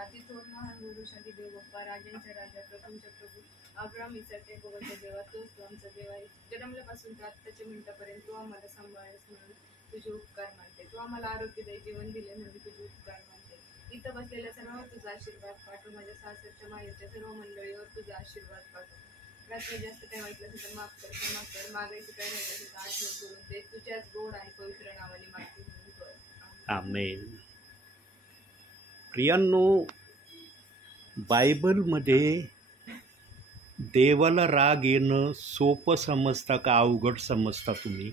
अति थोर महान गुरुशांती देव बाप्पा राजांच्या राजा प्रभूंच्या प्रभू अब्राम इसाचे गोवंच्या देवा तोच तू आमचा देव आहे. जन्मल्यापासून तर आत्ताच्या मिनिटापर्यंत तू आम्हाला सांभाळस म्हणून तुझे उपकार मानते. तू आम्हाला आरोग्यदायी जीवन दिले म्हणून तुझे उपकार मानते. इथं बसलेल्या सर्वांवर तुझा आशीर्वाद पाठव. माझ्या सासरच्या माहेरच्या सर्व मंडळीवर तुझा आशीर्वाद पाठव. रात्री जास्त काय वाटलं असेल तर माफ कर, क्षमा कर. मागायचं काय राहिलं असेल तर आठवण करून दे. तुझ्याच गोड आणि पवित्र नावाने मागते म्हणून कर. आमेन. प्रियांनो, बायबलमध्ये देवाला राग येणं सोपं समजता का अवघड समजता तुम्ही?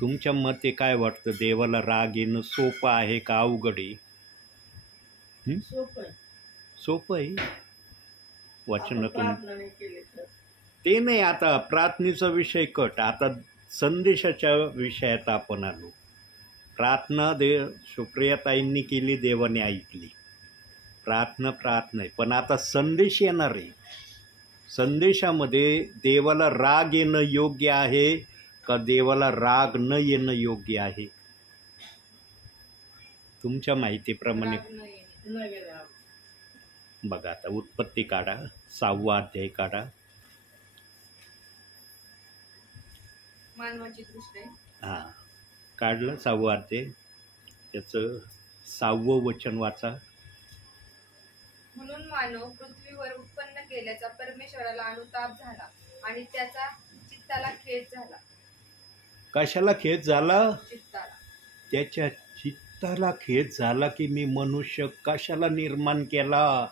तुमच्या मते काय वाटतं? देवाला राग येणं सोपं आहे का अवघड आहे? सोपं आहे. वचनातून ते नाही. आता प्रार्थनेचा विषय कट. आता संदेशाच्या विषयात आपण आलो. प्रार्थना सुप्रियाताईंनी केली, देवाने ऐकली. प्रार्थना आहे. पण आता संदेश येणार आहे. संदेशामध्ये देवाला राग येणं योग्य आहे का देवाला राग न येणं योग्य आहे? तुमच्या माहितीप्रमाणे बघा. आता उत्पत्ती काढा, 6वा अध्याय काढा. मानवाची दृष्टी. हां, काढलं 6वा अध्याय. त्याचं 6वं वचन वाचा. म्हणून मानव पृथ्वीवर उत्पन्न केल्याचा परमेश्वराला अनुताप झाला आणि त्याचा चित्ताला खेद झाला. कशाला खेद झाला? चित्ताला. त्याच्या चित्ताला खेद झाला की मी मनुष्य कशाला निर्माण केला?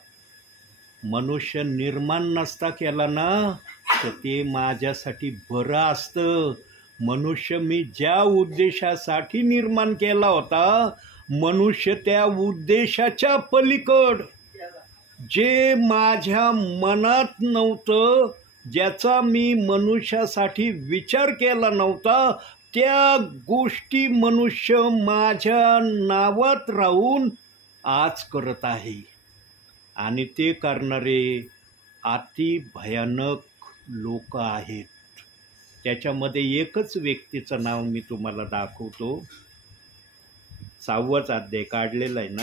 मनुष्य निर्माण नसता केला ना तर ते माझ्यासाठी बरं असतं. मनुष्य मी ज्या उद्देशासाठी निर्माण केला होता, मनुष्य त्या उद्देशाच्या पलीकड जे माझ्या मनात नव्हतं, ज्याचा मी मनुष्यासाठी विचार केला नव्हता, त्या गोष्टी मनुष्य माझ्या नावात राहून आज करत आहे. आणि ते करणारे अति भयानक लोक आहेत. त्याच्यामध्ये एकच व्यक्तीचं नाव मी तुम्हाला दाखवतो. 6वाच अध्याय काढलेला आहे ना,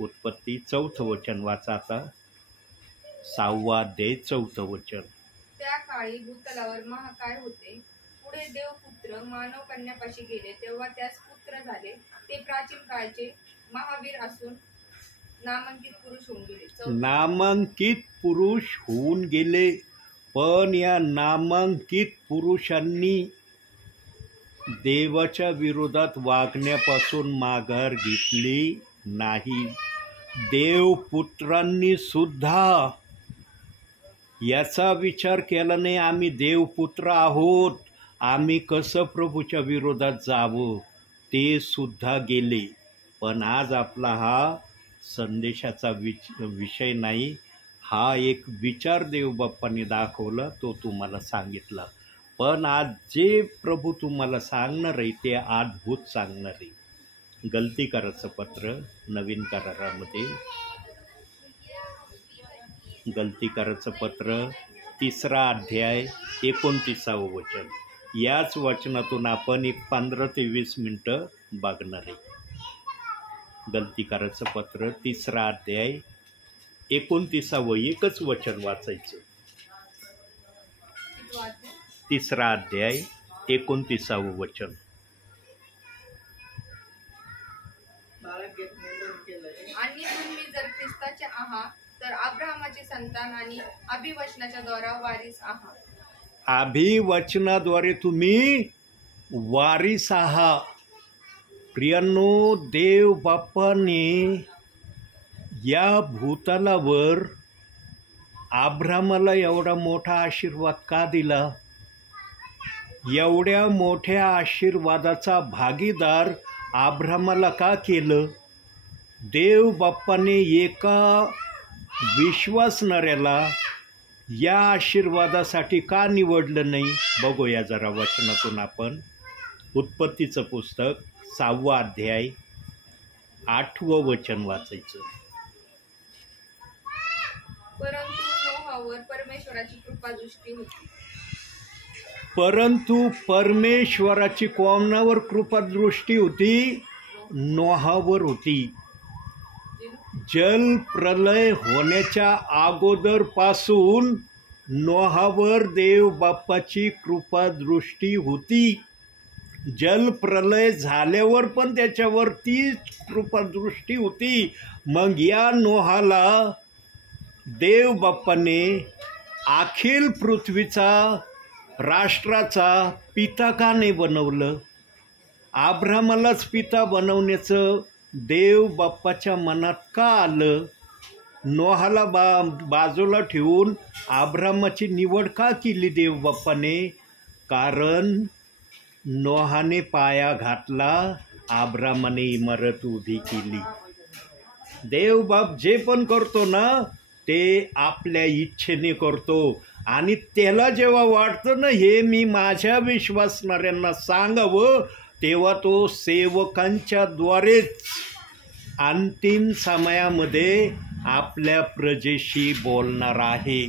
उत्पत्ती. 4थं वचन वाचा आता. 6वा अध्याय 4थं वचन. त्या काळी भूतलावर महाकाय होते. पुढे देवपुत्र मानव कन्यापाशी गेले तेव्हा त्यास पुत्र झाले. ते प्राचीन काळचे महावीर असून नामांकित पुरुष होऊन गेले. नामांकित पुरुष होऊन गेले. पण या नामांकित पुरुषांनी देवाच्या विरोधात वागण्यापासून माघार घेतली नाही. देवपुत्रांनी सुद्धा याचा विचार केला नाही, आम्ही देवपुत्र आहोत, आम्ही कसं प्रभूच्या विरोधात जावं. ते सुद्धा गेले. पण आज आपला हा संदेशाचा विषय नाही. हा एक विचार देवबाप्पांनी दाखवला, तो तुम्हाला सांगितला. पण आज जे प्रभू तुम्हाला सांगणार आहे ते अद्भुत सांगणार आहे. गलतीकाराचं पत्र नवीन करारामध्ये, गलतीकाराचं पत्र 3रा अध्याय 29वं वचन. याच वचनातून आपण एक 15 ते 20 मिनटं बघणार आहे. गलतीकाराचं पत्र 3रा अध्याय 29वं एकच वचन वाचायचं. 3रा अध्याय 29वं वचन. आणि तुम्ही जर ख्रिस्ताचे आहात तर अब्राहमाचे संतान आणि अभिवचनाच्या द्वारा वारीस आहात. अभिवचनाद्वारे तुम्ही वारीस आहात. प्रियांनो, देव बाप्पाने या भूतलावर अब्राहमाला एवढा मोठा आशीर्वाद का दिला? एवढ्या मोठ्या आशीर्वादाचा भागीदार अब्राहमाला का केलं? देव बाप्पाने एका विश्वासणाऱ्याला या आशीर्वादासाठी का निवडलं नाही? बघूया जरा वचनातून आपण. उत्पत्तीचं पुस्तक 6वा अध्याय 8वं वचन वाचायचं. परंतु नोहावर परमेश्वराची कृपादृष्टी होती. परंतु परमेश्वराची कोणावर कृपादृष्टी होती? नोहावर होती. जल प्रलय होण्याच्या अगोदरपासून नोहावर देव बाप्पाची कृपा दृष्टी होती. जल प्रलय झाल्यावर पण त्याच्यावरती कृपादृष्टी होती. मग या नोहाला देव बाप्पाने अखिल पृथ्वीचा राष्ट्राचा पिता का नाही बनवलं? अब्रामालाच पिता बनवण्याचं देव बाप्पाच्या मनात का आलं? नोहाला बाजूला ठेवून अब्रामाची निवड का केली देव बाप्पाने? कारण नोहाने पाया घातला, अब्रामाने इमारत उभी केली. देव बाप जे पण करतो ना ते आपल्या इच्छेने करतो. आणि त्याला जेव्हा वाटतं ना हे मी माझ्या विश्वासणाऱ्यांना सांगावं, तेव्हा तो सेवकांच्या द्वारेच अंतिम समयामध्ये आपल्या प्रजेशी बोलणार आहे.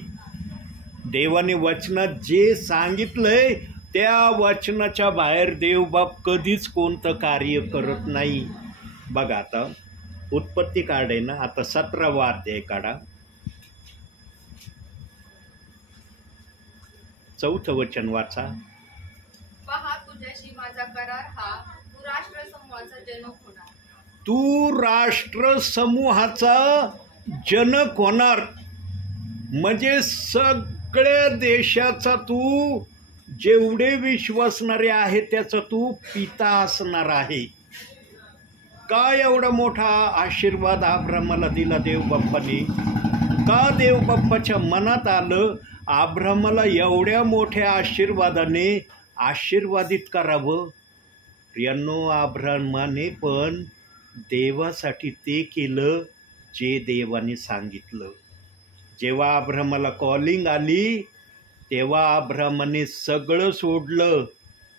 देवाने वचनात जे सांगितलंय त्या वचनाच्या बाहेर देवबाप कधीच कोणतं कार्य करत नाही. बघा आता उत्पत्ती काढे ना, आता 17वा अध्याय काढा, 4थं वचन वाचा. पहा, तुझ्याशी माझा करार हा तू राष्ट्र समूहाचा जनक होणार. तू राष्ट्र समूहाचा जनक होणार म्हणजे सगळ्या देशाचा तू, जेवढे विश्वासणारे आहेत त्याचा तू पिता असणार आहे. का एवढा मोठा आशीर्वाद अब्रामाला दिला देव बाप्पाने? का देव बाप्पाच्या मनात आलं अब्रामाला एवढ्या मोठ्या आशीर्वादाने आशीर्वादित करावं? प्रियांनो, अब्रामाने पण देवासाठी ते केलं जे देवाने सांगितलं. जेव्हा अब्रामाला कॉलिंग आली तेव्हा अब्रामाने सगळं सोडलं,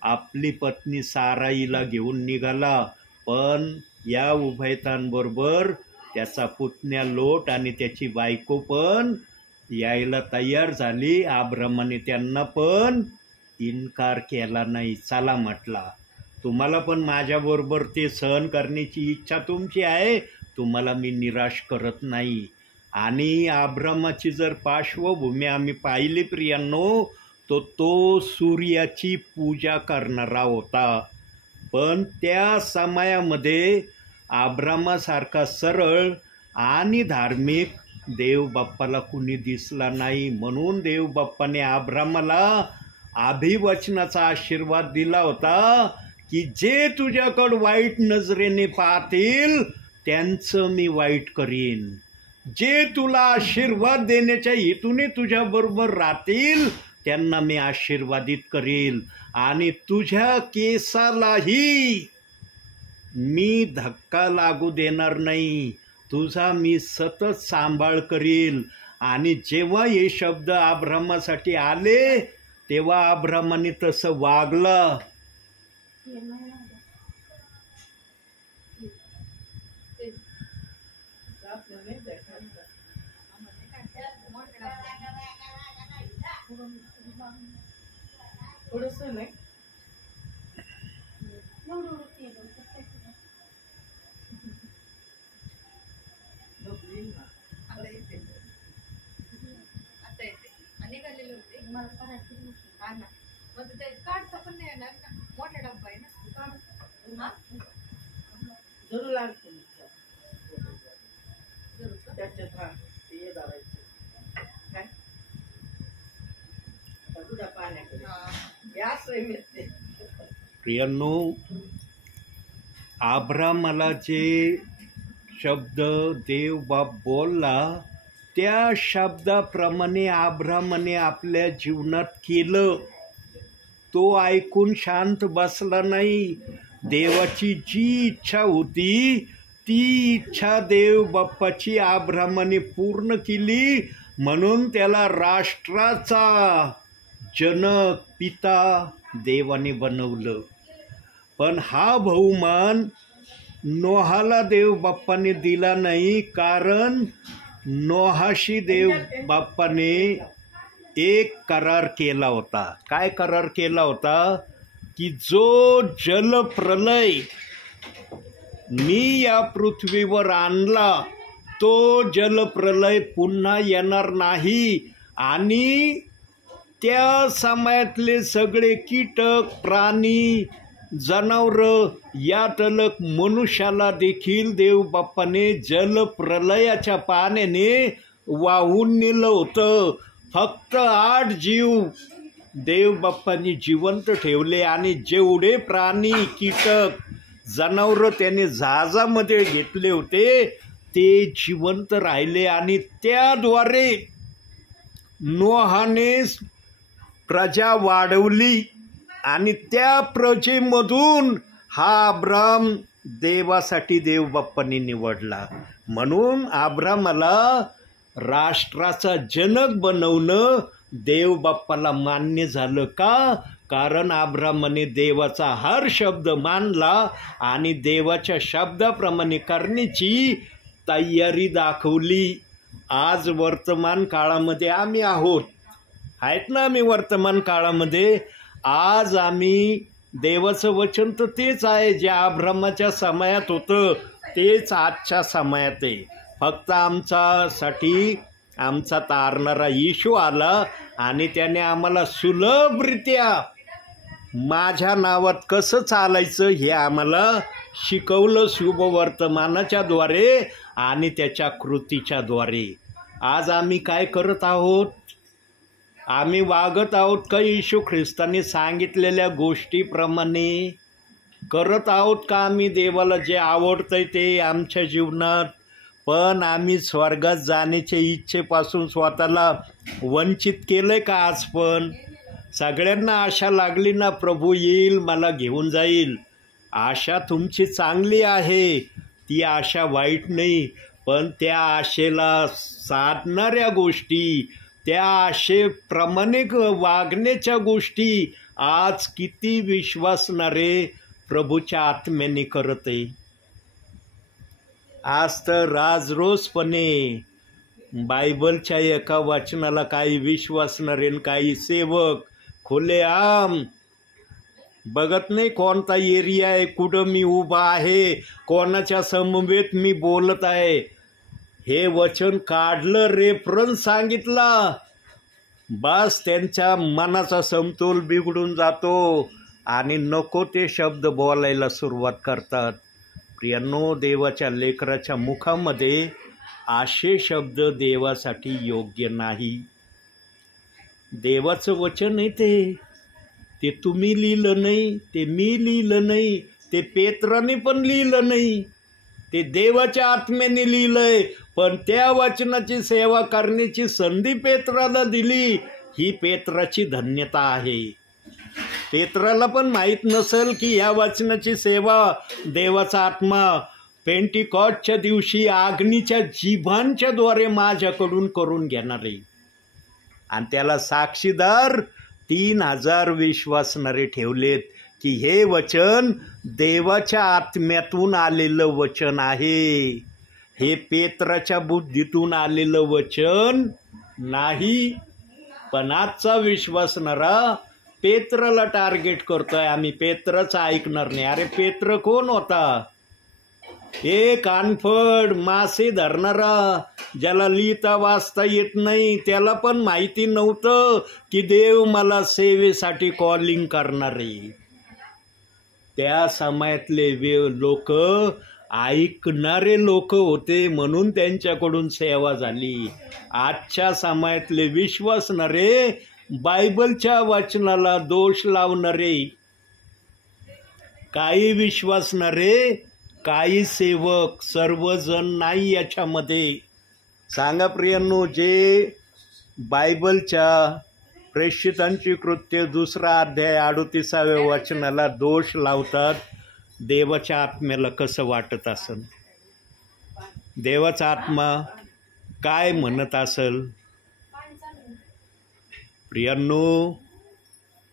आपली पत्नी साराईला घेऊन निघाला. पण या उभयतांबरोबर त्याचा पुतण्या लोट आणि त्याची बायको पण यायला तयार झाली. अब्रामाने त्यांना पण इन्कार केला नाही. चला म्हटला, तुम्हाला पण माझ्याबरोबर ते सहन करण्याची इच्छा तुमची आहे, तुम्हाला मी निराश करत नाही. आणि अब्रामाची जर पार्श्वभूमी आम्ही पाहिली प्रियांनो, तो सूर्याची पूजा करणारा होता. पण त्या समयामध्ये अब्रामासारखा सरळ आणि धार्मिक देव बाप्पाला कुणी दिसला नाही. म्हणून देव बाप्पाने अब्रामाला अभिवचनाचा आशीर्वाद दिला होता की जे तुझ्याकडं वाईट नजरेने पाहतील त्यांचं मी वाईट करीन, जे तुला आशीर्वाद देण्याच्या हेतूने तुझ्याबरोबर राहतील त्यांना मी आशीर्वादित करील, आणि तुझ्या केसालाही मी धक्का लागू देणार नाही, तुझा मी सतत सांभाळ करील. आणि जेव्हा हे शब्द अब्रामासाठी आले तेव्हा अब्रामाने तसं वागलं. आता येते आणि निघालेले होते हा ना, मग ते काढता पण नाही येणार ना, मोठा डब्बा आहे ना. जरूर लागतो जरूर का? त्याच्यात. हा ते दाबायचं काय दुधा पाण्याकडे या मिळते. प्रियांनो, अब्रामाला जे शब्द देव बाप बोलला त्या शब्दाप्रमाणे अब्रामाने आपल्या जीवनात केलं. तो ऐकून शांत बसला नाही. देवाची जी इच्छा होती ती इच्छा देव बाप्पाची अब्रामाने पूर्ण केली. म्हणून त्याला राष्ट्राचा जनक पिता देवाने बनवलं. पण हा बहुमान नोहाला देव बाप्पाने दिला नाही, कारण नोहाशी देव बाप्पाने एक करार केला होता. काय करार केला होता? की जो जलप्रलय मी या पृथ्वीवर आणला तो जलप्रलय पुन्हा येणार नाही आणि त्या समयातले सगळे कीटक, प्राणी, जनावरं यात अलग मनुष्याला देखील देवबाप्पाने जलप्रलयाच्या पाण्याने वाहून नेलं होतं. फक्त 8 जीव देवबाप्पांनी जिवंत ठेवले आणि जेवढे प्राणी, कीटक, जनावरं त्याने जहाजामध्ये घेतले होते ते जिवंत राहिले आणि त्याद्वारे नोहाने प्रजा वाढवली आणि त्या प्रजेमधून हा अब्राम देवासाठी देवबाप्पांनी निवडला. म्हणून अब्रामाला राष्ट्राचा जनक बनवणं देवबाप्पाला मान्य झालं का? कारण अब्रामाने देवाचा हर शब्द मानला आणि देवाच्या शब्दाप्रमाणे करण्याची तयारी दाखवली. आज वर्तमान काळामध्ये आम्ही आहेत ना, आम्ही वर्तमान काळामध्ये आज आम्ही देवाचं वचन तर तेच आहे, जे अब्रामाच्या समयात होतं तेच आजच्या समयात आहे. फक्त आमच्यासाठी आमचा तारणारा येशू आला आणि त्याने आम्हाला सुलभरित्या माझ्या नावात कसं चालायचं हे आम्हाला शिकवलं शुभवर्तमानाच्या द्वारे आणि त्याच्या कृतीच्या द्वारे. आज आम्ही काय करत आहोत? आम्ही वागत आहोत का येशू ख्रिस्ताने सांगितलेल्या गोष्टीप्रमाणे करत आहोत का? आम्ही देवाला जे आवडतंय ते आमच्या जीवनात? पण आम्ही स्वर्गात जाण्याच्या इच्छेपासून स्वतःला वंचित केलंय का? आज पण सगळ्यांना आशा लागली ना, प्रभू येईल मला घेऊन जाईल. आशा तुमची चांगली आहे, ती आशा वाईट नाही, पण त्या आशेला साधणाऱ्या गोष्टी, त्या आशेप्रमाणे वागण्याच्या गोष्टी आज किती विश्वासणारे प्रभूच्या आत्म्याने करत आहे. आज तर राजरोसपणे बायबलच्या एका वचनाला काही विश्वासणारे काही सेवक खुलेआम बघत नाही कोणता एरिया आहे, कुठं मी उभा आहे, कोणाच्या समवेत मी बोलत आहे. हे वचन काढलं, रेफरन्स सांगितला, बस त्यांच्या मनाचा समतोल बिघडून जातो आणि नको ते शब्द बोलायला सुरुवात करतात. प्रियांनो, देवाच्या लेकराच्या मुखामध्ये असे शब्द देवासाठी योग्य नाही. देवाचं वचन आहे ते तुम्ही लिहिलं नाही, ते मी लिहिलं नाही, ते पेत्राने पण लिहिलं नाही, ते देवाच्या आत्म्याने लिहिलंय. पण त्या वचनाची सेवा करण्याची संधी पेत्राला दिली, ही पेत्राची धन्यता आहे. पेत्राला पण माहीत नसेल की या वचनाची सेवा देवाचा आत्मा पेंटिकॉस्टच्या दिवशी अग्नीच्या जिभांच्या द्वारे माझ्याकडून करून घेणार आहे. आणि त्याला साक्षीदार 3000 विश्वासणारे ठेवलेत की हे वचन देवाच्या आत्म्यातून आलेलं वचन आहे, हे पेत्राच्या बुद्धीतून आलेलं वचन नाही. पण आजचा विश्वासणारा पेत्राला टार्गेट करतोय, आम्ही पेत्राचं ऐकणार नाही. अरे पेत्र कोण होता? एक अनफड मासे धरणारा, ज्याला लिहिता वाचता येत नाही, त्याला पण माहिती नव्हतं की देव मला सेवेसाठी कॉलिंग करणार आहे. त्या समयातले लोक ऐकणारे लोक होते म्हणून त्यांच्याकडून सेवा झाली. आजच्या समयातले विश्वासणारे बायबलच्या वचनाला दोष लावणारे, काही विश्वासणारे, काही सेवक, सर्वजण नाही याच्यामध्ये. सांगा प्रियांनो, जे बायबलच्या प्रेषितांची कृत्य 2 अध्याय 38व्या वचनाला दोष लावतात, देवाच्या आत्म्याला कसं वाटत असेल? देवाचा आत्मा काय म्हणत असेल? प्रियांनो,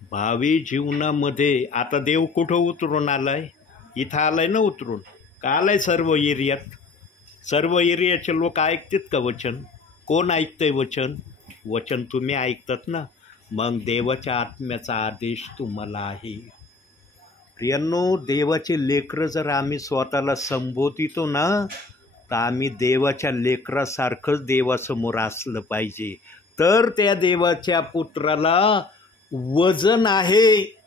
भावी जीवनामध्ये आता देव कुठं उतरून आलाय? इथं आलाय ना उतरून. का आलाय? सर्व एरियात. सर्व एरियाचे लोक ऐकतात का वचन? कोण ऐकतंय वचन? वचन तुम्ही ऐकतात ना. मग देवाच्या आत्म्याचा आदेश तुम्हाला आहे. प्रियांनो, देवाचे लेकरं जर आम्ही स्वतःला संबोधितो ना, तर आम्ही देवाच्या लेकरासारखंच देवासमोर असलं पाहिजे, तर त्या देवाच्या पुत्राला वजन आहे.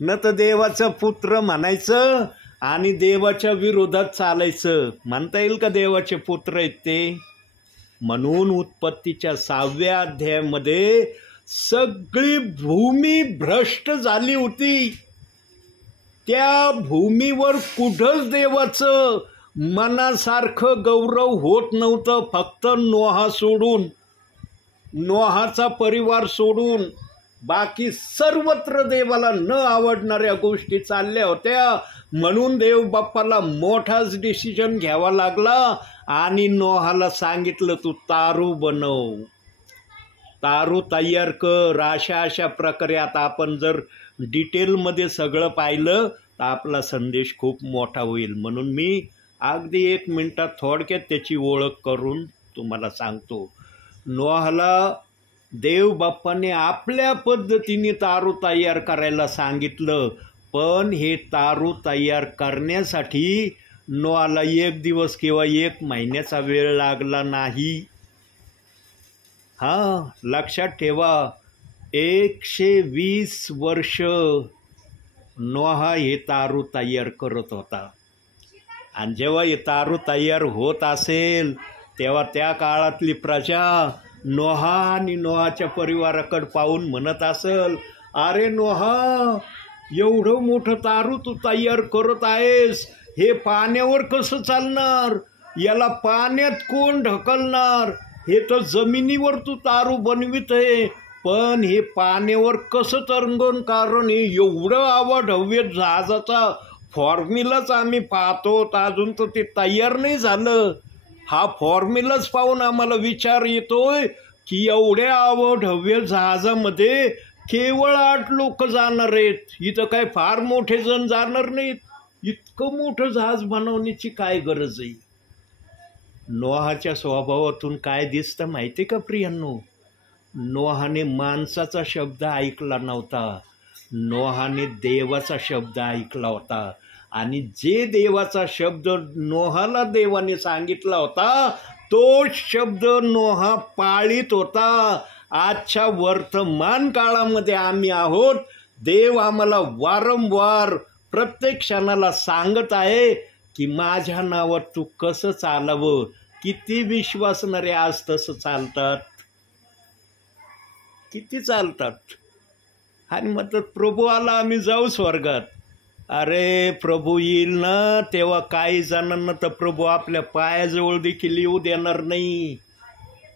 न तर देवाचा पुत्र म्हणायचं आणि देवाच्या विरोधात चालायचं. म्हणता येईल का देवाचे पुत्र आहेत ते? म्हणून उत्पत्तीच्या 6व्या अध्यायामध्ये सगळी भूमी भ्रष्ट झाली होती. त्या भूमीवर कुठंच देवाचं मनासारखं गौरव होत नव्हतं. फक्त नोहा सोडून, नोहाचा परिवार सोडून बाकी सर्वत्र देवाला न आवडणाऱ्या गोष्टी चालल्या होत्या. म्हणून देव बाप्पाला मोठाच डिसिजन घ्यावा लागला आणि नोहाला सांगितलं, तू तारू बनव, तारू तयार कर. अशा प्रकारे आता आपण जर डिटेलमध्ये सगळं पाहिलं तर आपला संदेश खूप मोठा होईल. म्हणून मी अगदी 1 मिनिटात थोडक्यात त्याची ओळख करून तुम्हाला सांगतो. नोहाला देव बाप्पाने आपल्या पद्धतीने तारू तयार करायला सांगितलं, पण हे तारू तयार करण्यासाठी नोहाला 1 दिवस किंवा 1 महिन्याचा वेळ लागला नाही. लक्षात ठेवा, 120 वर्ष नोहा हे तारू तयार करत होता. आणि जेव्हा हे तारू तयार होत असेल तेव्हा त्या काळातली प्रजा नोहा आणि नोहाच्या परिवाराकडे पाहून म्हणत असेल, अरे नोहा, एवढं मोठं तारू तू तयार करत आहेस, हे पाण्यावर कसं चालणार? याला पाण्यात कोण ढकलणार? हे तर जमिनीवर तू तारू बनवित आहे, पण हे पाण्यावर कसं तरंगण? कारण हे एवढं अवाढव्य जहाजाचा फॉर्म्युलाच आम्ही पाहतो, अजून तर ते तयार नाही झालं. हा फॉर्म्युलाच पाहून आम्हाला विचार येतोय की एवढ्या अवाढव्य जहाजामध्ये केवळ 8 लोक जाणार आहेत. इथं काय फार मोठे जण जाणार नाहीत. इतकं मोठं जहाज बनवण्याची काय गरज आहे? नोहाच्या स्वभावातून काय दिसतं माहिती का प्रियांनो? नोहाने माणसाचा शब्द ऐकला नव्हता, नोहाने देवाचा शब्द ऐकला होता. आणि जे देवाचा शब्द नोहाला देवाने सांगितला होता तो शब्द नोहा पाळीत होता. आजच्या वर्तमान काळामध्ये आम्ही आहोत. देव आम्हाला वारंवार प्रत्येक क्षणाला सांगत आहे की माझ्या नावावर तू कसं चालावं. किती विश्वासणारे आज तसं चालतात? किती चालतात? आणि मग प्रभू आला, आम्ही जाऊ स्वर्गात. अरे प्रभू येईल ना तेव्हा काही जणांना तर प्रभू आपल्या पायाजवळ देखील येऊ देणार नाही.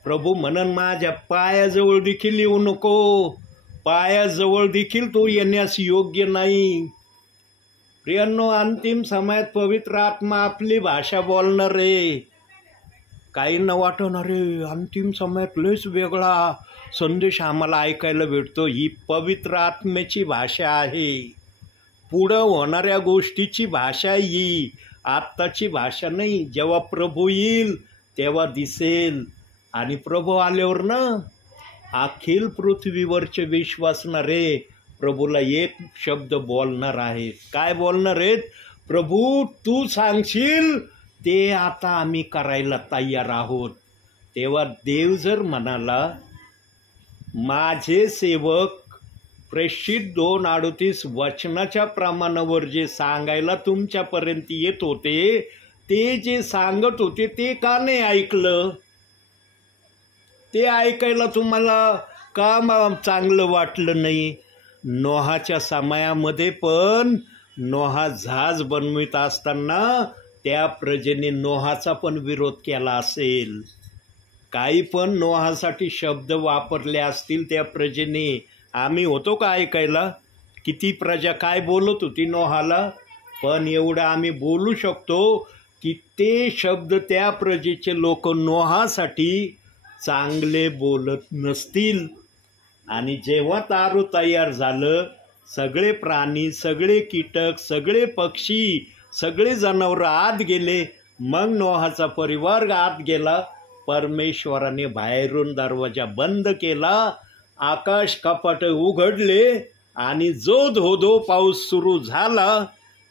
प्रभू म्हणन, माझ्या पायाजवळ देखील येऊ नको, पायाजवळ देखील तो येण्यास योग्य नाही. प्रियांनो, अंतिम समयात पवित्र आत्मा आपली भाषा बोलणार आहे. काहींना वाटणार आहे अंतिम समयात लयच वेगळा संदेश आम्हाला ऐकायला भेटतो. ही पवित्र आत्म्याची भाषा आहे, पुढं होणाऱ्या गोष्टीची भाषा ही, आत्ताची भाषा नाही. जेव्हा प्रभू येईल तेव्हा दिसेल. आणि प्रभू आल्यावर ना अखिल पृथ्वीवरचे विश्वासणारे प्रभूला एक शब्द बोलणार आहेत. काय बोलणार आहेत? प्रभू तू सांगशील ते आता आम्ही करायला तयार आहोत. तेव्हा देव जर म्हणाला, माझे सेवक प्रेषित 2:38 वचनाच्या प्रमाणावर जे सांगायला तुमच्यापर्यंत येत होते, ते जे सांगत होते ते का नाही ऐकलं? ते ऐकायला तुम्हाला का चांगलं वाटलं नाही? नोहाच्या समयामध्ये पण नोहा जहाज बनवित असताना त्या प्रजेने नोहाचा पण विरोध केला असेल. काही पण नोहासाठी शब्द वापरले असतील त्या प्रजेने. आम्ही होतो का ऐकायला? किती प्रजा काय बोलत होती नोहाला? पण एवढं आम्ही बोलू शकतो की ते शब्द त्या प्रजेचे लोक नोहासाठी चांगले बोलत नसतील. आणि जेव्हा तारू तयार झालं, सगळे प्राणी, सगळे कीटक, सगळे पक्षी, सगळे जनावरं आत गेले. मग नोहाचा परिवार आत गेला. परमेश्वराने बाहेरून दरवाजा बंद केला, आकाश कपाट उघडले आणि जो धोधो पाऊस सुरू झाला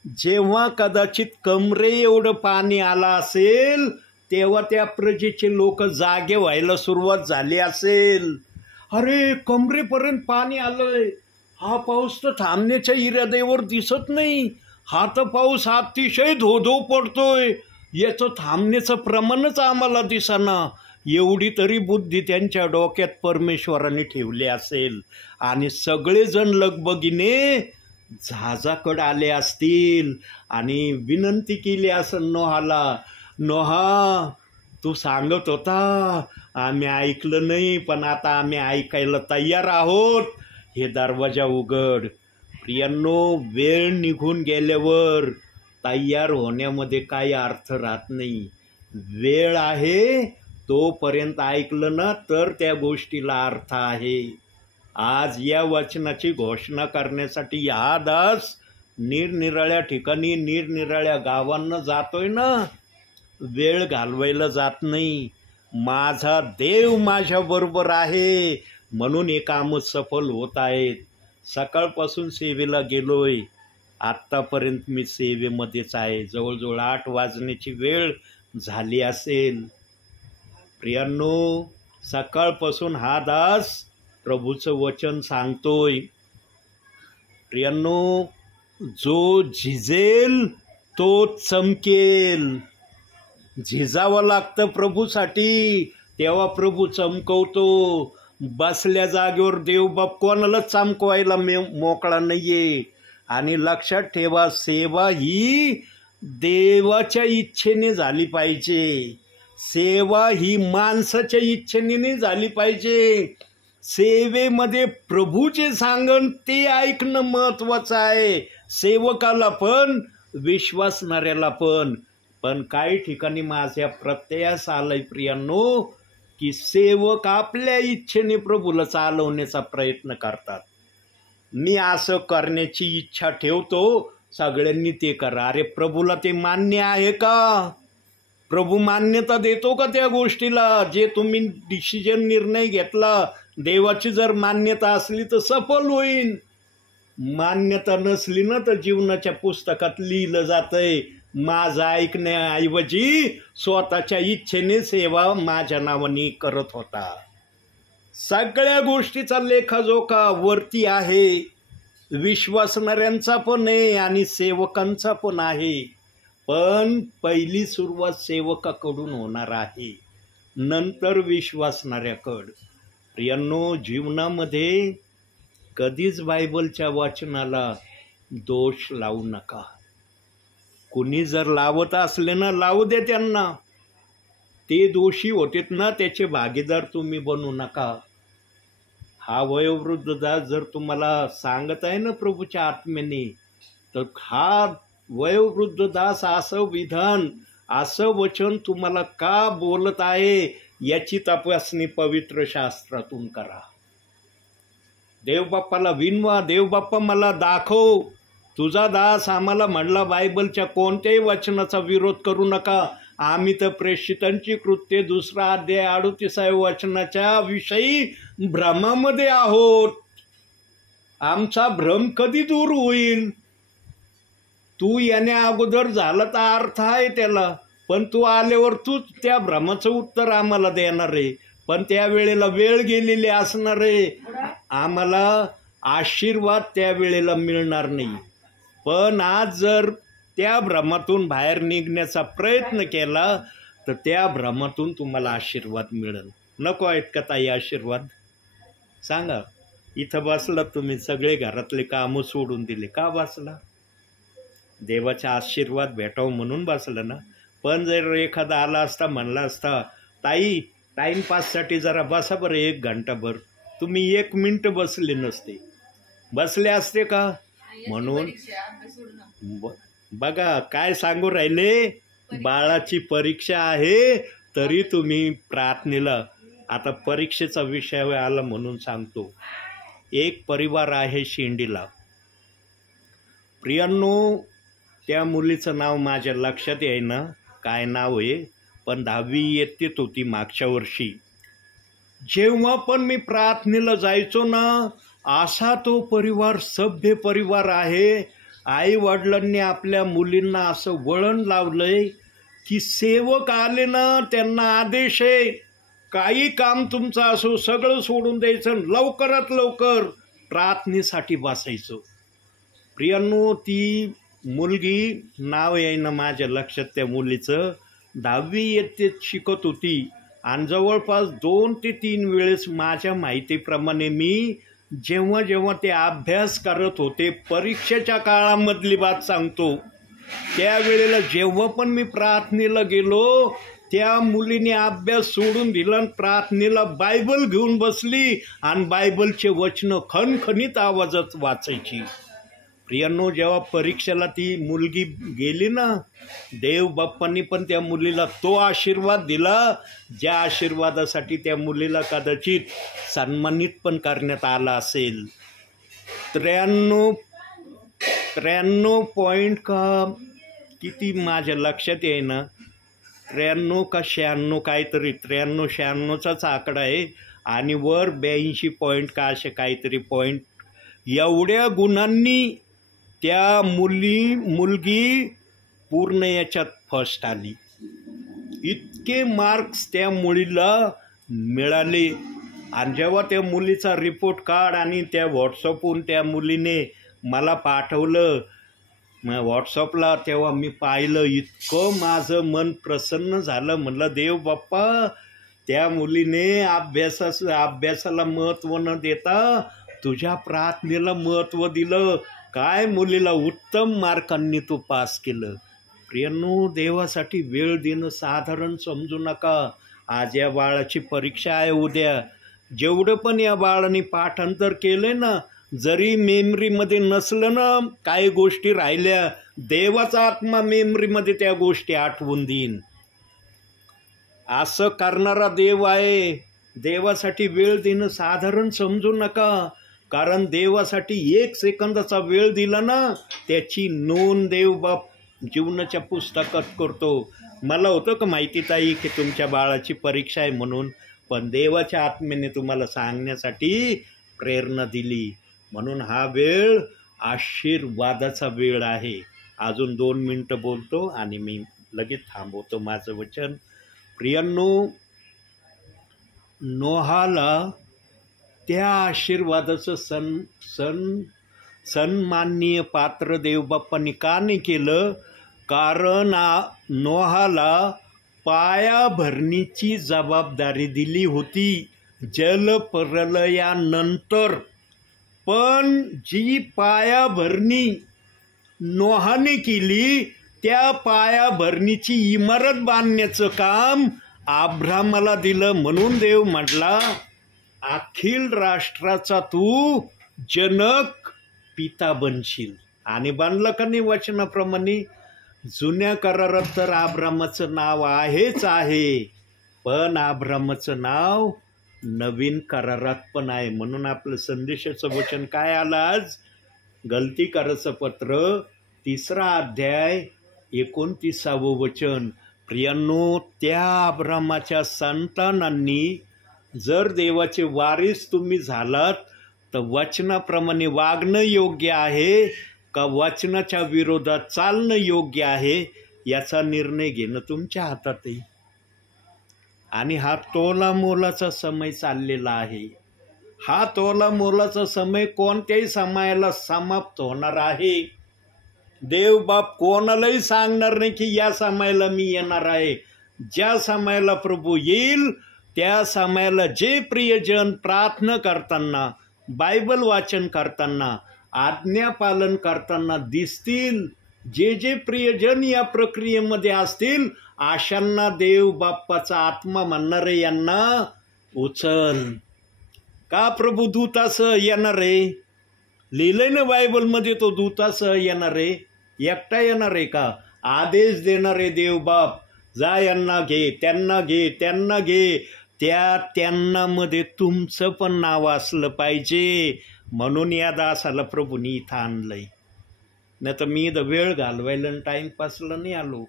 जेव्हा कदाचित कमरे एवढं पाणी आलं असेल तेव्हा त्या प्रजेचे लोक जागे व्हायला सुरुवात झाली असेल. अरे कमरेपर्यंत पाणी आलंय, हा पाऊस तर थांबण्याच्या इराद्यावर दिसत नाही, हा तर पाऊस अतिशय धो पडतोय, याचं थांबण्याचं प्रमाणच आम्हाला दिसेना. एवढी तरी बुद्धी त्यांच्या डोक्यात परमेश्वराने ठेवली असेल. आणि सगळेजण लगबगीने जहाजाकडे आले असतील आणि विनंती केली असेल नोहाला, नोहा तू सांगत होता आम्ही ऐकलं नाही, पण आता आम्ही ऐकायला तयार आहोत, हे दरवाजा उघड. प्रियांनो, वेळ निघून गेल्यावर तयार होण्यामध्ये काही अर्थ राहत नाही. वेळ आहे तोपर्यंत ऐकलं ना तर त्या गोष्टीला अर्थ आहे. आज या वचनाची घोषणा करण्यासाठी हा दास निरनिराळ्या ठिकाणी निरनिराळ्या गावांना जातोय ना, वेळ घालवायला जात नाही. माझा देव माझ्याबरोबर आहे म्हणून हे कामं सफल होत आहेत. सकाळपासून सेवेला गेलोय, आत्तापर्यंत मी सेवेमध्येच आहे. जवळजवळ 8 वाजण्याची वेळ झाली असेल. प्रियांनो, सकाळपासून हा दास प्रभूचं वचन सांगतोय. प्रियांनो, जो झिजेल तो चमकेल. झिजावं लागतं प्रभूसाठी, तेव्हा प्रभू चमकवतो. बसल्या जागेवर देवबाप कोणालाच चमकवायला मोकळा नाहीये. आणि लक्षात ठेवा, सेवा ही देवाच्या इच्छेने झाली पाहिजे. सेवा ही माणसाच्या इच्छेने नाही झाली पाहिजे. सेवेमध्ये प्रभू जे सांगन ते ऐकणं महत्वाचं आहे, सेवकाला पण विश्वासणाऱ्याला पण. पण काही ठिकाणी माझ्या प्रत्ययास आलंय प्रियांनो की सेवक आपल्या इच्छेने प्रभूला चालवण्याचा प्रयत्न करतात. मी असं करण्याची इच्छा ठेवतो, सगळ्यांनी ते करा. अरे प्रभूला ते मान्य आहे का? प्रभू मान्यता देतो का त्या गोष्टीला? जे तुम्ही निर्णय घेतला, देवाची जर मान्यता असली तर सफल होईल. मान्यता नसली ना तर जीवनाच्या पुस्तकात लिहिलं जातंय, माझं ऐकण्याऐवजी स्वतःच्या इच्छेने सेवा माझ्या नावाने करत होता. सगळ्या गोष्टीचा लेखाजोखा वरती आहे. विश्वासणाऱ्यांचा पण आहे आणि सेवकांचा पण आहे. पण पहिली सुरुवात सेवकाकडून होणार आहे, नंतर विश्वासणाऱ्याकडं. प्रियांनो, जीवनामध्ये कधीच बायबलच्या वाचनाला दोष लावू नका. कुणी जर लावत असले ना, लावू दे त्यांना. ते दोषी होतेत ना, त्याचे भागीदार तुम्ही बनू नका. हा वयोवृद्ध दास जर तुम्हाला सांगत आहे ना प्रभूच्या आत्म्याने, तर हा वयोवृद्ध दास असं विधान, असं वचन तुम्हाला का बोलत आहे याची तपासणी पवित्र शास्त्रातून करा. देवबाप्पाला विनवा, देवबाप्पा मला दाखव, तुझा दास आम्हाला म्हणला बायबलच्या कोणत्याही वचनाचा विरोध करू नका. आम्ही तर प्रेषितांची कृत्ये 2 अध्याय 38 वचनाच्या विषयी भ्रमामध्ये आहोत. आमचा भ्रम कधी दूर होईल? तू येण्या अगोदर झाला तर अर्थ आहे त्याला, पण तू आल्यावर तूच त्या भ्रमाचं उत्तर आम्हाला देणार आहे. पण त्या वेळेला वेळ गेलेली असणार आहे, आम्हाला आशीर्वाद त्या वेळेला मिळणार नाही. पण आज जर त्या भ्रमातून बाहेर निघण्याचा प्रयत्न केला तर त्या भ्रमातून तुम्हाला आशीर्वाद मिळेल. नको आहेत का ताई आशीर्वाद? सांगा. इथं बसला तुम्ही, सगळे घरातले कामं सोडून दिले, का बसला? देवाचा आशीर्वाद भेटावं म्हणून बसला ना. पण जर एखादा आला असता, म्हणला असता ताई टाईमपाससाठी जरा बसा बरं 1 घंटाभर, तुम्ही 1 मिनिट बसले नसते. बसले असते का? म्हणून बघा काय सांगू राहिले, बाळाची परीक्षा आहे तरी तुम्ही प्रार्थनेला. आता परीक्षेचा विषय आला म्हणून सांगतो. एक परिवार आहे शिंडीला. प्रियांनो, त्या मुलीचं नाव माझ्या लक्षात येईना काय नाव आहे, पण 10वी इयत्तेत होती मागच्या वर्षी. जेव्हा पण मी प्रार्थनेला जायचो ना, असा तो परिवार, सभ्य परिवार आहे. आई वडिलांनी आपल्या मुलींना असं वळण लावलंय की सेवक आले ना त्यांना आदेश आहे, काही काम तुमचं असो सगळं सोडून द्यायचं, लवकरात लवकर प्रार्थनेसाठी बसायचं. प्रियांनो, ती मुलगी, नाव येईना माझ्या लक्षात त्या मुलीचं, 10वी इयत्तेत शिकत होती आणि जवळपास 2 ते 3 वेळेस माझ्या माहितीप्रमाणे मी जेव्हा जेव्हा ते अभ्यास करत होते, परीक्षेच्या काळामधली बात सांगतो, त्यावेळेला जेव्हा पण मी प्रार्थनेला गेलो त्या मुलीने अभ्यास सोडून दिला आणि प्रार्थनेला बायबल घेऊन बसली आणि बायबलचे वचनं खणखणीत आवाजात वाचायची. प्रियांनो, जेव्हा परीक्षेला ती मुलगी गेली ना, देव बाप्पांनी पण त्या मुलीला तो आशीर्वाद दिला ज्या आशीर्वादासाठी त्या मुलीला कदाचित सन्मानित पण करण्यात आला असेल. 93 पॉईंट का किती माझ्या लक्षात येईना, 93 का 96 काहीतरी, 93-96चाच आकडा आहे आणि वर 82 पॉईंट का असे काहीतरी पॉईंट, एवढ्या गुणांनी त्या मुलगी पूर्ण याच्यात फर्स्ट आली. इतके मार्क्स त्या मुलीला मिळाले. आणि जेव्हा त्या मुलीचा रिपोर्ट कार्ड आणि त्या व्हॉट्सअपवरून त्या मुलीने मला पाठवलं व्हॉट्सअपला, तेव्हा मी पाहिलं, इतकं माझं मन प्रसन्न झालं. म्हणलं, देव बाप्पा, त्या मुलीने अभ्यासाला महत्त्व न देता तुझ्या प्रार्थनेला महत्त्व दिलं. काय मुलीला उत्तम मार्कांनी तू पास केलं. प्रियांनो, देवासाठी वेळ देणं साधारण समजू नका. आज या बाळाची परीक्षा आहे उद्या. जेवढं पण या बाळाने पाठांतर केलंय ना, जरी मेमरीमध्ये नसलं ना, काही गोष्टी राहिल्या, देवाचा आत्मा मेमरीमध्ये त्या गोष्टी आठवून देईन. असं करणारा देव आहे. देवासाठी वेळ देणं साधारण समजू नका, कारण देवासाठी 1 सेकंदाचा वेळ दिला ना, त्याची नोंद देव बाप जीवनाच्या पुस्तकात करतो. मला होतं का माहिती ताई की तुमच्या बाळाची परीक्षा आहे म्हणून, पण देवाच्या आत्म्याने तुम्हाला सांगण्यासाठी प्रेरणा दिली. म्हणून हा वेळ आशीर्वादाचा वेळ आहे. अजून 2 मिनटं बोलतो आणि मी लगेच थांबवतो माझं वचन. प्रियांनो, नोहाला त्या आशीर्वादाचं सन्माननीय पात्र देवबाप्पांनी का नाही केलं? कारण नोहाला पायाभरणीची जबाबदारी दिली होती जलप्रलयानंतर. पण जी पायाभरणी नोहाने केली, त्या पायाभरणीची इमारत बांधण्याचं काम अब्रामाला दिलं. म्हणून देव म्हटला, अखिल राष्ट्राचा तू जनक पिता बनशील. आणि बनला का नाही वचनाप्रमाणे? जुन्या करारात तर अब्रामाचं नाव आहेच आहे, पण अब्रामाचं नाव नवीन करारात पण आहे. म्हणून आपलं संदेशाचं वचन काय आलं आज? गलती करायचं पत्र 3रा अध्याय 29वं वचन. प्रियांनो, त्या अब्रामाच्या संतानांनी जर देवाचे वारीस तुम्ही झालात तर वचनाप्रमाणे वागणं योग्य आहे का वचनाच्या विरोधात चालणं योग्य आहे, याचा निर्णय घेणं तुमच्या हातात आहे. आणि हा तोला मोलाचा समय चाललेला आहे. हा तोला मोलाचा समय कोणत्याही समयाला समाप्त होणार आहे. देव बाप कोणालाही सांगणार नाही की या समयाला मी येणार आहे. ज्या समयाला प्रभू येईल त्या समयाला जे प्रियजन प्रार्थना करताना, बायबल वाचन करताना, आज्ञा पालन करताना दिसतील, जे जे प्रियजन या प्रक्रियेमध्ये असतील, अशांना देव बाप्पाचा आत्मा म्हणणारे यांना उचल. का प्रभू दूतासह येणार आहे? लिहिलंय ना बायबलमध्ये, तो दूतासह येणार आहे. एकटा येणार आहे का? आदेश देणारे देव बाप, जा यांना घे, त्यांना घे, त्यांना घे. त्यांना मध्ये तुमचं पण नाव असलं पाहिजे. म्हणून या दासाला प्रभूंनी इथं आणलंय. नाही तर मी इथं वेळ घालवायला टाईमपासला नाही आलो.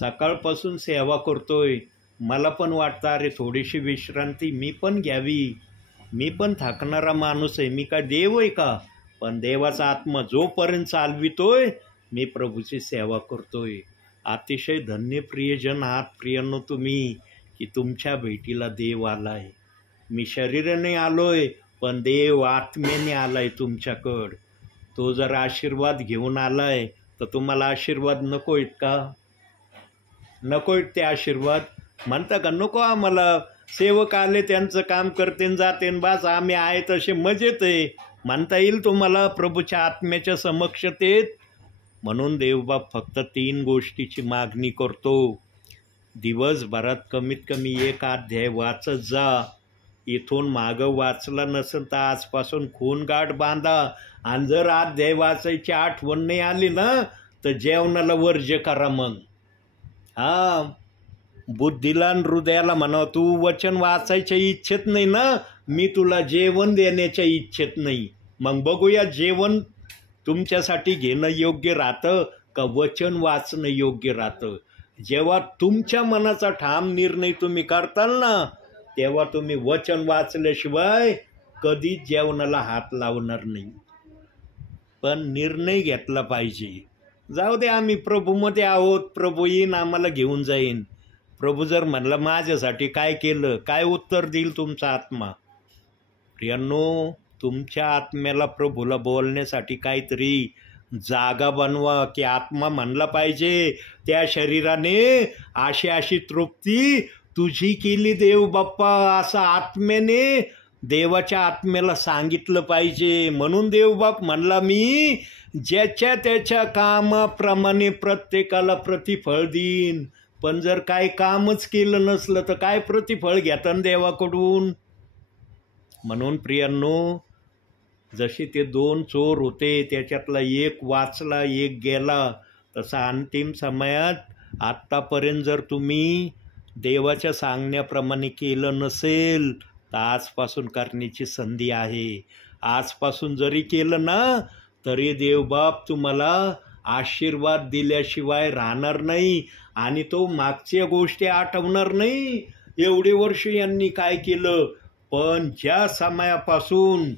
सकाळपासून सेवा करतोय. मला पण वाटतं अरे थोडीशी विश्रांती मी पण घ्यावी. मी पण थकणारा माणूस आहे. मी काय देव आहे का? पण देवाचा आत्मा जोपर्यंत चालवितोय मी प्रभूची सेवा करतोय. अतिशय धन्य प्रियजन आहात प्रियांनो तुम्ही, की तुमच्या भेटीला देव आलाय. मी शरीराने आलोय, पण देव आत्म्याने आलाय तुमच्याकडं. तो जर आशीर्वाद घेऊन आलाय तर तुम्हाला आशीर्वाद नको आहेत का? नको आहेत ते आशीर्वाद? म्हणता का नको आम्हाला, सेवक आले त्यांचं काम करते जाते बस आम्ही आहे तसे मजेत आहे, म्हणता येईल तुम्हाला प्रभूच्या आत्म्याच्या समक्षतेत? म्हणून देवबाप फक्त 3 गोष्टीची मागणी करतो. दिवसभरात कमीत कमी 1 अध्याय वाचत जा. इथून मागं वाचला नसेल तर आजपासून खूनगाठ बांधा. आणि जर अध्याय वाचायची आठवण नाही आली ना तर जेवणाला वर्ज्य करा. मग बुद्धीला आणि हृदयाला म्हणा, तू वचन वाचायच्या इच्छेत नाही ना, मी तुला जेवण देण्याच्या इच्छेत नाही. मग बघूया जेवण तुमच्यासाठी घेणं योग्य राहतं का वचन वाचणं योग्य राहतं? जेव्हा तुमच्या मनाचा ठाम निर्णय तुम्ही करताल ना, तेव्हा तुम्ही वचन वाचल्याशिवाय कधीच जेवणाला हात लावणार नाही. पण निर्णय घेतला पाहिजे. जाऊ दे आम्ही प्रभूमध्ये आहोत, प्रभू येईन आम्हाला घेऊन जाईन. प्रभू जर म्हणलं माझ्यासाठी काय केलं, काय उत्तर देईल तुमचा आत्मा? प्रियांनो, तुमच्या आत्म्याला प्रभूला बोलण्यासाठी काहीतरी जागा बनवा, की आत्मा म्हणला पाहिजे त्या शरीराने अशी तृप्ती तुझी केली देव बाप्पा, असं आत्म्याने देवाच्या आत्म्याला सांगितलं पाहिजे. म्हणून देवबाप म्हणला, मी ज्याच्या त्याच्या कामाप्रमाणे प्रत्येकाला प्रतिफळ देईन. पण जर काय कामच केलं नसलं तर काय प्रतिफळ घेताना देवाकडून? म्हणून प्रियांनो, जसे ते 2 चोर होते, त्याच्यातला 1 वाचला 1 गेला, तसा अंतिम समयात आत्तापर्यंत जर तुम्ही देवाच्या सांगण्याप्रमाणे केलं नसेल तर आजपासून करण्याची संधी आहे. आजपासून जरी केलं ना तरी देवबाप तुम्हाला आशीर्वाद दिल्याशिवाय राहणार नाही. आणि तो मागच्या गोष्टी आठवणार नाही, एवढे वर्ष यांनी काय केलं. पण ज्या समयापासून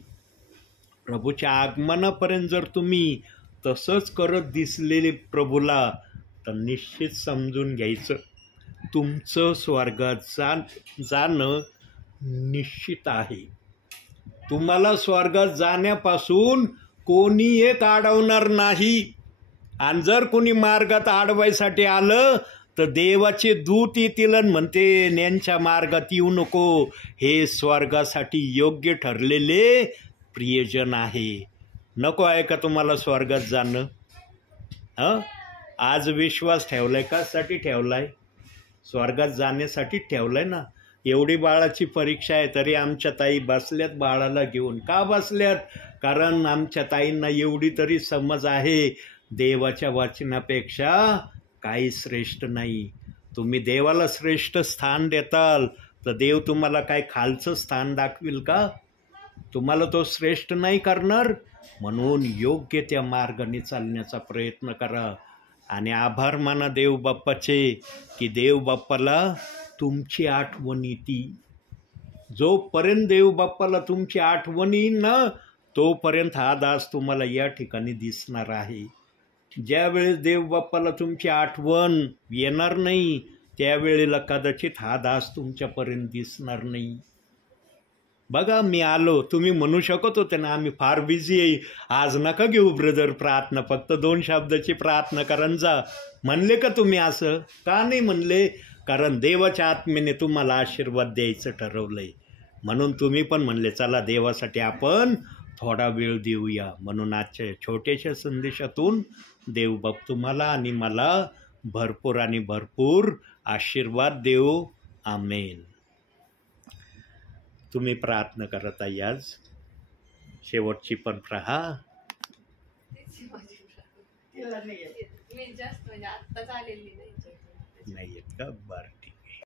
प्रभूच्या आगमनापर्यंत जर तुम्ही तसंच करत दिसलेले प्रभूला, तर निश्चित समजून घ्यायचं तुमचं स्वर्गात जाणं निश्चित आहे. तुम्हाला स्वर्गात जाण्यापासून कोणी एक अडवणार नाही. आणि जर कोणी मार्गात अडवायसाठी आलं तर देवाचे दूत येतील आणि म्हणते यांच्या मार्गात येऊ नको, हे स्वर्गासाठी योग्य ठरलेले प्रियजन आहे. नको आहे का तुम्हाला स्वर्गात जाणं? आज विश्वास ठेवलाय कशासाठी ठेवलाय? स्वर्गात जाण्यासाठी ठेवलाय ना. एवढी बाळाची परीक्षा आहे तरी आमच्या ताई बसल्यात बाळाला घेऊन. का बसल्यात? कारण आमच्या ताईंना एवढी तरी समज आहे, देवाच्या वचनापेक्षा काही श्रेष्ठ नाही. तुम्ही देवाला श्रेष्ठ स्थान देताल तर देव तुम्हाला काय खालचं स्थान दाखविल का? तुम्हाला तो श्रेष्ठ नाही करणार. म्हणून योग्य त्या मार्गाने चालण्याचा प्रयत्न करा. आणि आभार माना देव बाप्पाचे, की देव बाप्पाला तुमची आठवण येते. जोपर्यंत देव बाप्पाला तुमची आठवण येईल ना तोपर्यंत हा दास तुम्हाला या ठिकाणी दिसणार आहे. ज्यावेळेस देव बाप्पाला तुमची आठवण येणार नाही त्यावेळेला कदाचित हा दास तुमच्यापर्यंत दिसणार नाही. बघा मी आलो, तुम्ही म्हणू शकत होते ना आम्ही फार बिझी आहे, आज नका घेऊ ब्रदर प्रार्थना, फक्त 2 शब्दाची प्रार्थना करा जा. म्हणले का तुम्ही असं? का नाही म्हणले? कारण देवाच्या आत्म्याने तुम्हाला आशीर्वाद द्यायचं ठरवलंय. म्हणून तुम्ही पण म्हणले चला देवासाठी आपण थोडा वेळ देऊया. म्हणून आजच्या छोट्याशा संदेशातून देवबाप तुम्हाला आणि मला भरपूर आणि भरपूर आशीर्वाद देऊ. आमेन. तुम्ही प्रार्थना करत आहे आज शेवटची पण प्रहा. मी जास्त म्हणजे आत्ताच आलेली नाही नाही येत का? बरं.